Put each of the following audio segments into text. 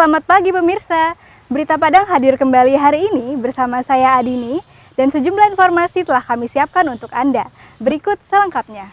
selamat pagi pemirsa. Berita Padang hadir kembali hari ini bersama saya Adini dan sejumlah informasi telah kami siapkan untuk Anda. Berikut selengkapnya.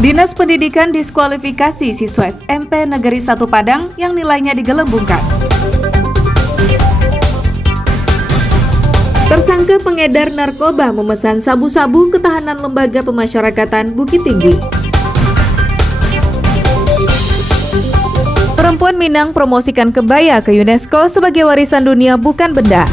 Dinas Pendidikan diskualifikasi siswa SMP Negeri 1 Padang yang nilainya digelembungkan. Tersangka pengedar narkoba memesan sabu-sabu ke tahanan Lembaga Pemasyarakatan Bukit Tinggi. Perempuan Minang promosikan kebaya ke UNESCO sebagai warisan dunia bukan benda.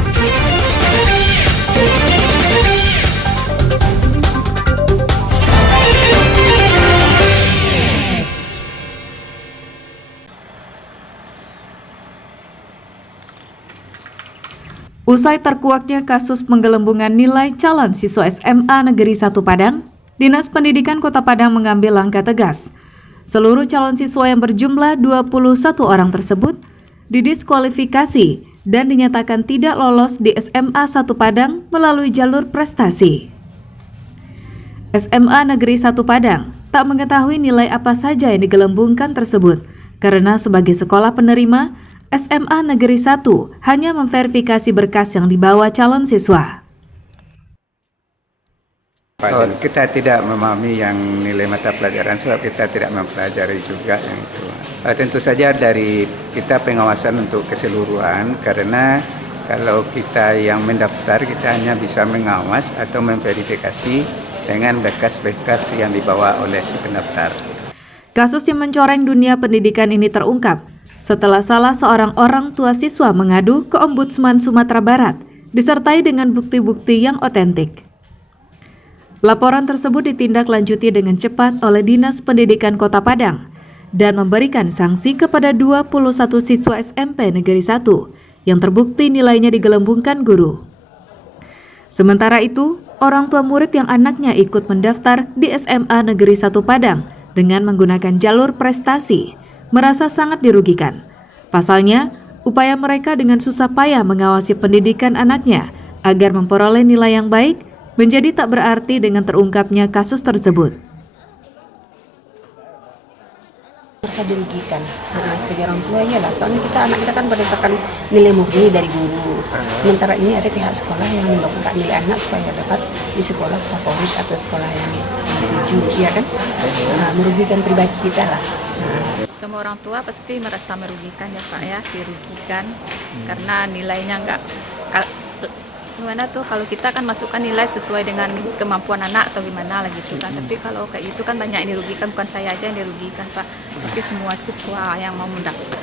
Usai terkuaknya kasus penggelembungan nilai calon siswa SMA Negeri 1 Padang, Dinas Pendidikan Kota Padang mengambil langkah tegas. Seluruh calon siswa yang berjumlah 21 orang tersebut didiskualifikasi dan dinyatakan tidak lolos di SMA 1 Padang melalui jalur prestasi. SMA Negeri 1 Padang tak mengetahui nilai apa saja yang digelembungkan tersebut karena sebagai sekolah penerima, SMA Negeri 1 hanya memverifikasi berkas yang dibawa calon siswa. Kita tidak memahami yang nilai mata pelajaran sebab kita tidak mempelajari juga yang itu. Tentu saja dari kita pengawasan untuk keseluruhan karena kalau kita yang mendaftar kita hanya bisa mengawas atau memverifikasi dengan berkas-berkas yang dibawa oleh si pendaftar. Kasus yang mencoreng dunia pendidikan ini terungkap setelah salah seorang orang tua siswa mengadu ke Ombudsman Sumatera Barat, disertai dengan bukti-bukti yang otentik. Laporan tersebut ditindaklanjuti dengan cepat oleh Dinas Pendidikan Kota Padang dan memberikan sanksi kepada 21 siswa SMP Negeri 1 yang terbukti nilainya digelembungkan guru. Sementara itu, orang tua murid yang anaknya ikut mendaftar di SMA Negeri 1 Padang dengan menggunakan jalur prestasi merasa sangat dirugikan. Pasalnya, upaya mereka dengan susah payah mengawasi pendidikan anaknya agar memperoleh nilai yang baik menjadi tak berarti dengan terungkapnya kasus tersebut. Merasa dirugikan sebagai orang tua ya lah, soalnya anak kita kan berdasarkan nilai murni dari guru. Sementara ini ada pihak sekolah yang membanggakan nilai anak supaya dapat di sekolah favorit atau sekolah yang dituju, ya kan? Merugikan pribadi kita lah. Semua orang tua pasti merasa merugikan ya Pak ya, dirugikan karena nilainya enggak gimana tuh, kalau kita kan masukkan nilai sesuai dengan kemampuan anak atau gimana lah gitu kan, tapi kalau kayak itu kan banyak yang dirugikan, bukan saya aja yang dirugikan Pak, tapi semua siswa yang mau mendaftar.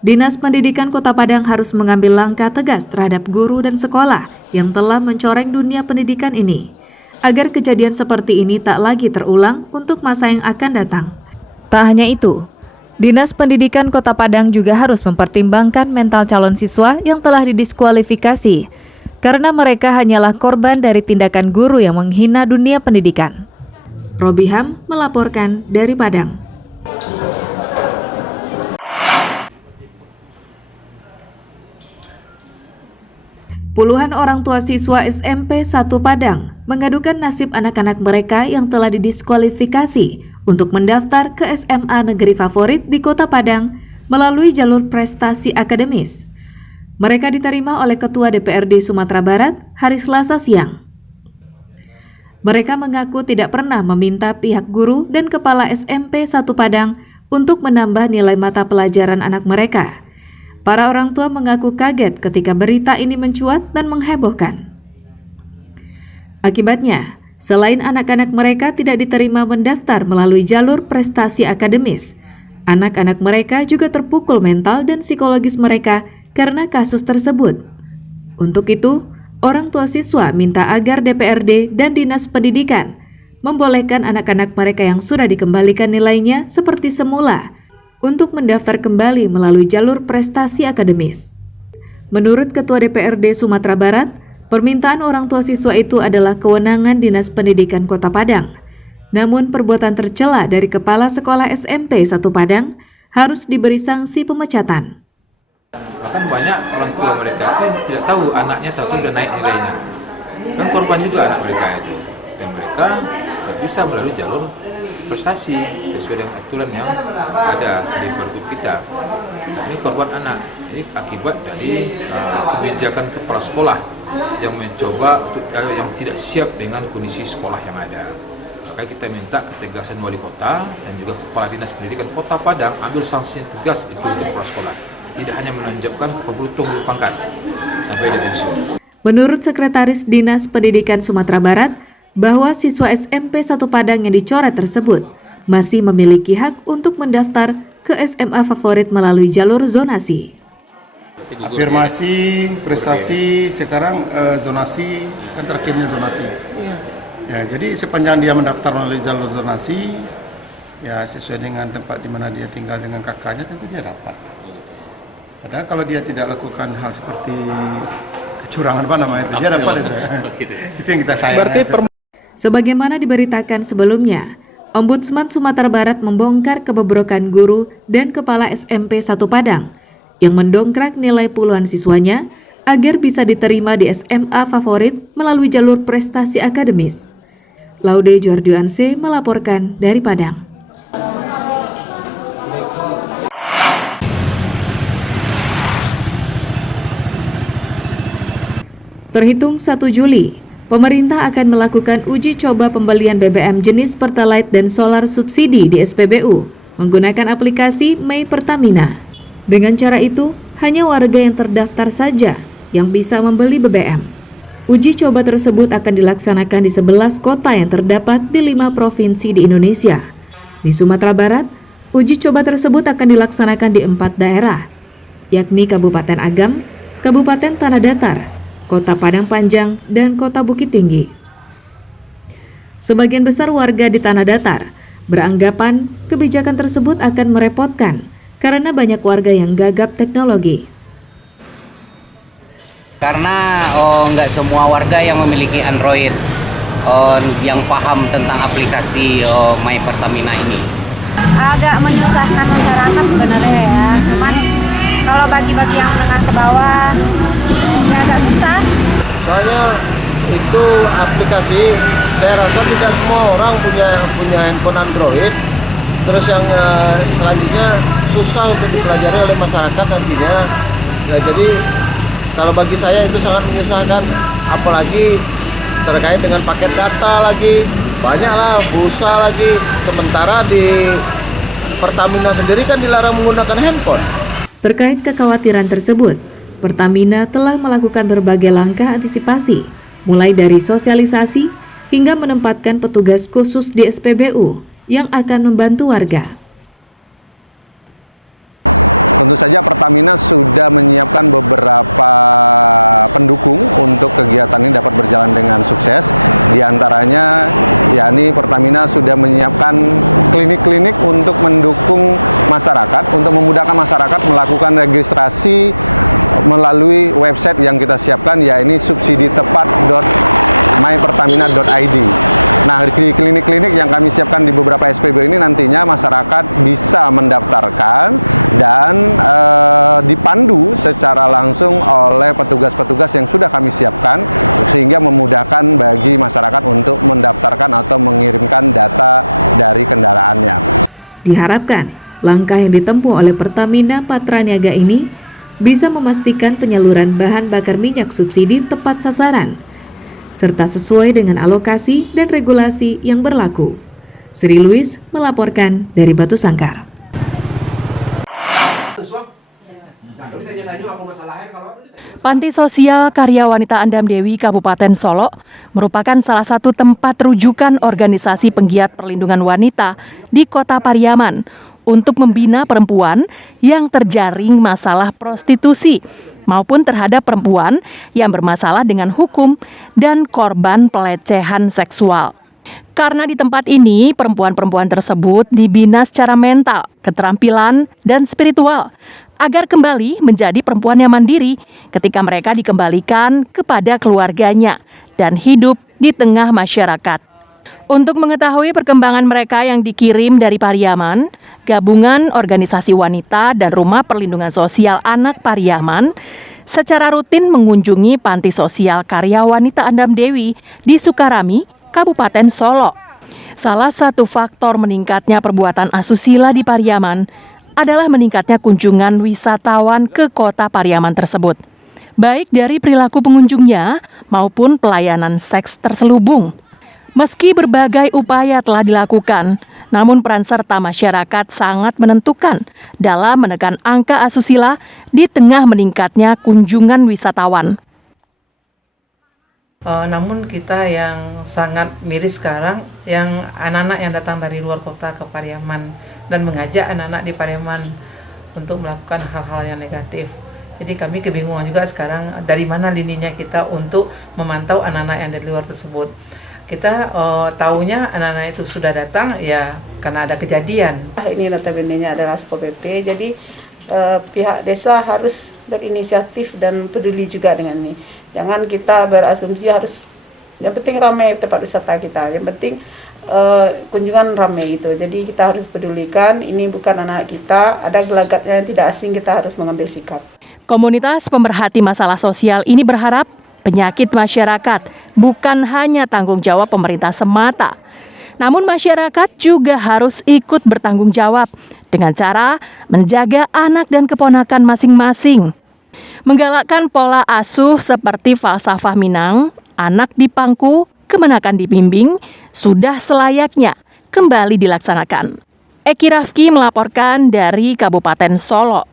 Dinas Pendidikan Kota Padang harus mengambil langkah tegas terhadap guru dan sekolah yang telah mencoreng dunia pendidikan ini, agar kejadian seperti ini tak lagi terulang untuk masa yang akan datang. Tak hanya itu, Dinas Pendidikan Kota Padang juga harus mempertimbangkan mental calon siswa yang telah didiskualifikasi, karena mereka hanyalah korban dari tindakan guru yang menghina dunia pendidikan. Robiham melaporkan dari Padang. Puluhan orang tua siswa SMP 1 Padang mengadukan nasib anak-anak mereka yang telah didiskualifikasi untuk mendaftar ke SMA negeri favorit di Kota Padang melalui jalur prestasi akademis. Mereka diterima oleh Ketua DPRD Sumatera Barat hari Selasa siang. Mereka mengaku tidak pernah meminta pihak guru dan kepala SMP 1 Padang untuk menambah nilai mata pelajaran anak mereka. Para orang tua mengaku kaget ketika berita ini mencuat dan menghebohkan. Akibatnya, selain anak-anak mereka tidak diterima mendaftar melalui jalur prestasi akademis, anak-anak mereka juga terpukul mental dan psikologis mereka karena kasus tersebut. Untuk itu, orang tua siswa minta agar DPRD dan Dinas Pendidikan membolehkan anak-anak mereka yang sudah dikembalikan nilainya seperti semula untuk mendaftar kembali melalui jalur prestasi akademis. Menurut Ketua DPRD Sumatera Barat, permintaan orang tua siswa itu adalah kewenangan Dinas Pendidikan Kota Padang. Namun perbuatan tercela dari Kepala Sekolah SMP 1 Padang harus diberi sanksi pemecatan. Bahkan banyak orang tua mereka itu tidak tahu anaknya tahu udah naik nilainya. kan korban juga anak mereka itu, dan mereka nggak bisa melalui jalur prestasi sesuai dengan aturan yang ada di pergub kita. Nah, ini korban anak, ini akibat dari kebijakan kepala sekolah yang mencoba yang tidak siap dengan kondisi sekolah yang ada. Maka kita minta ketegasan wali kota dan juga kepala dinas pendidikan Kota Padang ambil sanksi yang tegas itu untuk kepala sekolah, tidak hanya menonjolkan kepala pangkat sampai di pensiun. Menurut Sekretaris Dinas Pendidikan Sumatera Barat, bahwa siswa SMP 1 Padang yang dicoret tersebut masih memiliki hak untuk mendaftar ke SMA favorit melalui jalur zonasi. Afirmasi, prestasi, sekarang zonasi, kan terakhirnya zonasi. Ya, jadi sepanjang dia mendaftar melalui jalur zonasi, ya sesuai dengan tempat di mana dia tinggal dengan kakaknya tentu dia dapat. Padahal kalau dia tidak lakukan hal seperti kecurangan dia dapat itu. Itu yang kita sayangkan. Sebagaimana diberitakan sebelumnya, Ombudsman Sumatera Barat membongkar kebobrokan guru dan kepala SMP 1 Padang yang mendongkrak nilai puluhan siswanya agar bisa diterima di SMA favorit melalui jalur prestasi akademis. Laude Jordianse melaporkan dari Padang. Terhitung 1 Juli, pemerintah akan melakukan uji coba pembelian BBM jenis Pertalite dan solar subsidi di SPBU menggunakan aplikasi My Pertamina. Dengan cara itu, hanya warga yang terdaftar saja yang bisa membeli BBM. Uji coba tersebut akan dilaksanakan di 11 kota yang terdapat di 5 provinsi di Indonesia. Di Sumatera Barat, uji coba tersebut akan dilaksanakan di 4 daerah, yakni Kabupaten Agam, Kabupaten Tanah Datar, Kota Padang Panjang, dan Kota Bukit Tinggi. Sebagian besar warga di Tanah Datar beranggapan kebijakan tersebut akan merepotkan karena banyak warga yang gagap teknologi. Karena nggak semua warga yang memiliki Android yang paham tentang aplikasi My Pertamina ini. Agak menyusahkan masyarakat sebenarnya ya, cuman kalau bagi-bagi yang menengah ke bawah ya agak susah. Soalnya itu aplikasi, saya rasa tidak semua orang punya handphone Android. Terus yang selanjutnya susah untuk dipelajari oleh masyarakat nantinya. Ya, jadi kalau bagi saya itu sangat menyusahkan, apalagi terkait dengan paket data lagi, banyaklah pulsa lagi. Sementara di Pertamina sendiri kan dilarang menggunakan handphone. Terkait kekhawatiran tersebut, Pertamina telah melakukan berbagai langkah antisipasi, mulai dari sosialisasi hingga menempatkan petugas khusus di SPBU yang akan membantu warga. Tentu saja Pertamina sudah menyiapkan beberapa pendukung untuk kegiatan ini dapat berjalan dengan sukses. Di antaranya, yakni Pertamina sudah menyiapkan klinik-klinik untuk mendukung masyarakat, untuk memudahkan masyarakat melakukan registrasi melalui website yang kita siapkan, yakni subsiditepat.mypertamina.id. Nah, di klinik-klinik yang kami siapkan di beberapa SPBU ini nantinya masyarakat bisa mendaftarkan dan dipandu secara langsung oleh petugas-petugas yang sudah kami siapkan, sehingga memudahkan bagi masyarakat untuk mendaftarkan atau mengirimkan data dari kendaraannya. Diharapkan langkah yang ditempuh oleh Pertamina Patraniaga ini bisa memastikan penyaluran bahan bakar minyak subsidi tepat sasaran, serta sesuai dengan alokasi dan regulasi yang berlaku. Sri Louis melaporkan dari Batu Sangkar. Panti Sosial Karya Wanita Andam Dewi Kabupaten Solok merupakan salah satu tempat rujukan organisasi penggiat perlindungan wanita di Kota Pariaman untuk membina perempuan yang terjaring masalah prostitusi maupun terhadap perempuan yang bermasalah dengan hukum dan korban pelecehan seksual. Karena di tempat ini, perempuan-perempuan tersebut dibina secara mental, keterampilan, dan spiritual agar kembali menjadi perempuan yang mandiri ketika mereka dikembalikan kepada keluarganya dan hidup di tengah masyarakat. Untuk mengetahui perkembangan mereka yang dikirim dari Pariaman, Gabungan Organisasi Wanita dan Rumah Perlindungan Sosial Anak Pariaman secara rutin mengunjungi Panti Sosial Karya Wanita Andam Dewi di Sukarami, Kabupaten Solo. Salah satu faktor meningkatnya perbuatan asusila di Pariaman adalah meningkatnya kunjungan wisatawan ke kota Pariaman tersebut, baik dari perilaku pengunjungnya maupun pelayanan seks terselubung. Meski berbagai upaya telah dilakukan, namun peran serta masyarakat sangat menentukan dalam menekan angka asusila di tengah meningkatnya kunjungan wisatawan. Namun kita yang sangat miris sekarang, yang anak-anak yang datang dari luar kota ke Pariaman dan mengajak anak-anak di Pariaman untuk melakukan hal-hal yang negatif. Jadi kami kebingungan juga sekarang dari mana lininya kita untuk memantau anak-anak yang dari luar tersebut. Kita tahunya anak-anak itu sudah datang ya karena ada kejadian. Ini notabene-nya adalah Satpol PP, jadi pihak desa harus berinisiatif dan peduli juga dengan ini. Jangan kita berasumsi harus, yang penting ramai tempat wisata kita, yang penting kunjungan ramai itu. Jadi kita harus pedulikan, ini bukan anak kita, ada gelagatnya yang tidak asing, kita harus mengambil sikap. Komunitas pemerhati masalah sosial ini berharap penyakit masyarakat bukan hanya tanggung jawab pemerintah semata, namun masyarakat juga harus ikut bertanggung jawab dengan cara menjaga anak dan keponakan masing-masing. Menggalakkan pola asuh seperti falsafah Minang, anak dipangku, kemenakan dibimbing, sudah selayaknya kembali dilaksanakan. Eki Rafki melaporkan dari Kabupaten Solo.